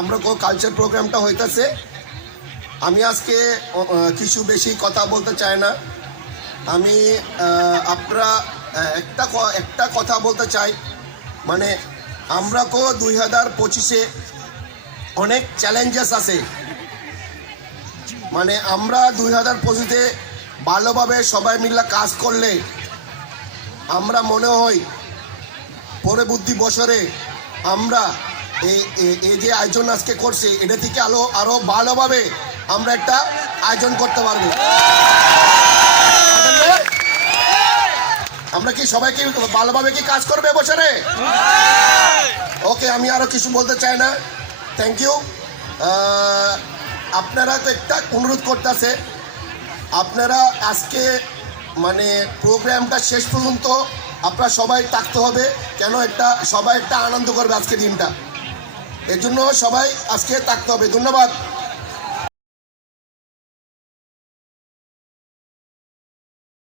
আমরা কালচার প্রোগ্রামটা হইতাছে। আমি আজকে কিছু বেশি কথা বলতে চাই না। আমি আপনারা একটা একটা কথা বলতে চাই। মানে আমরা কো দুই হাজার পঁচিশে অনেক চ্যালেঞ্জেস আছে। মানে আমরা দুই হাজার পঁচিশে ভালোভাবে সবাই মিলে কাজ করলে, আমরা মনে হয় পরে বুদ্ধি বছরে আমরা এই যে আয়োজন আজকে করছে, এটা থেকে আরও আরও ভালোভাবে আমরা একটা আয়োজন করতে পারব। আমরা কি সবাই কি ভালোভাবে কি কাজ করবে বছরে? ওকে, আমি আরও কিছু বলতে চাই না। থ্যাংক ইউ আপনারা তো একটা অনুরোধ করতেছে। আপনারা আজকে মানে প্রোগ্রামটা শেষ পর্যন্ত আপনারা সবাই থাকতে হবে। কেন একটা, সবাই একটা আনন্দ করবে আজকে দিনটা? এর জন্য সবাই আজকে থাকতে হবে। ধন্যবাদ।